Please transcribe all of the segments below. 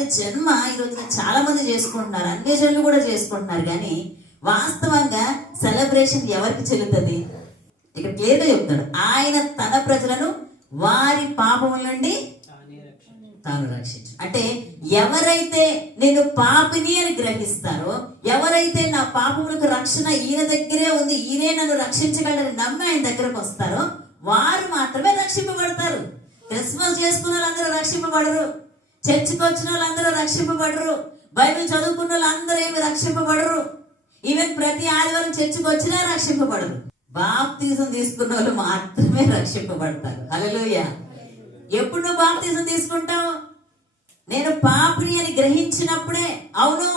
ఆయన జన్మ ఈరోజు చాలా మంది చేసుకుంటున్నారు, అన్యజనులు కూడా చేసుకుంటున్నారు. కానీ వాస్తవంగా సెలబ్రేషన్ ఎవరికి చెల్లుతుంది? ఇక్కడ క్లియర్గా చెప్తాడు, ఆయన తన ప్రజలను వారి పాపముల నుండి తాను రక్షించు. అంటే ఎవరైతే నేను పాపిని అని గ్రహిస్తారో, ఎవరైతే నా పాపములకు రక్షణ ఈయన దగ్గరే ఉంది, ఈయనే నన్ను రక్షించగలని నమ్మి ఆయన దగ్గరకు వస్తారో వారు మాత్రమే రక్షింపబడతారు. క్రిస్మస్ చేసుకున్న వాళ్ళందరూ రక్షింపబడరు, చర్చికి వచ్చిన వాళ్ళందరూ రక్షింపబడరు, బైబిల్ చదువుకున్న వాళ్ళందరూ ఏమి రక్షింపబడరు, ఈవెన్ ప్రతి ఆదివారం చర్చికి వచ్చినా రక్షింపబడరు. బాప్తిజం తీసుకున్న వాళ్ళు మాత్రమే రక్షింపబడతారు. హల్లెలూయా. ఎప్పుడు నువ్వు బాప్తిజం తీసుకుంటావు? నేను పాపిని అని గ్రహించినప్పుడే. అవును,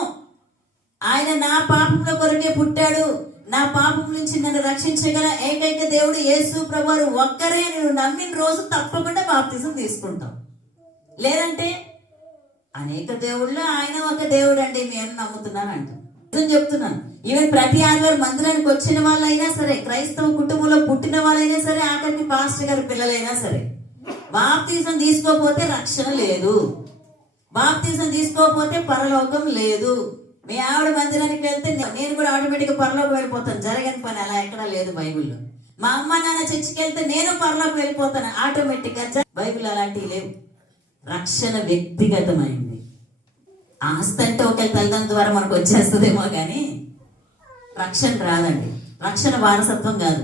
ఆయన నా పాపంలో కొరకే పుట్టాడు, నా పాపం నుంచి నన్ను రక్షించగల ఏకైక దేవుడు యేసు ప్రభువారు ఒక్కరే నువ్వు నమ్మిన రోజు తప్పకుండా బాప్తిజం తీసుకుంటావు. లేదంటే అనేక దేవుళ్ళు, ఆయన ఒక దేవుడు అండి మేము నమ్ముతున్నాను అంటాం. చెప్తున్నాను, ఈవెన్ ప్రతి ఆదివారం మందిరానికి వచ్చిన వాళ్ళైనా సరే, క్రైస్తవ కుటుంబంలో పుట్టిన వాళ్ళైనా సరే, ఆఖరికి పాస్టర్ గారి పిల్లలైనా సరే, బాప్తిజం తీసుకోకపోతే రక్షణ లేదు, బాప్తిజం తీసుకోకపోతే పరలోకం లేదు. మీ ఆవిడ మందిరానికి వెళ్తే నేను కూడా ఆటోమేటిక్గా పరలోకం వెళ్ళిపోతాను, జరగని పని అలా ఎక్కడా లేదు బైబిల్లో. మా అమ్మ నాన్న చర్చికి వెళ్తే నేను పరలోకం వెళ్ళిపోతాను ఆటోమేటిక్గా. బైబిల్ అలాంటివి లేవు. రక్షణ వ్యక్తిగతమైంది. ఆస్తి అంటే ఒకరి తల్లిదండ్రుల ద్వారా మనకు వచ్చేస్తుందేమో కానీ రక్షణ రాదండి. రక్షణ వారసత్వం కాదు.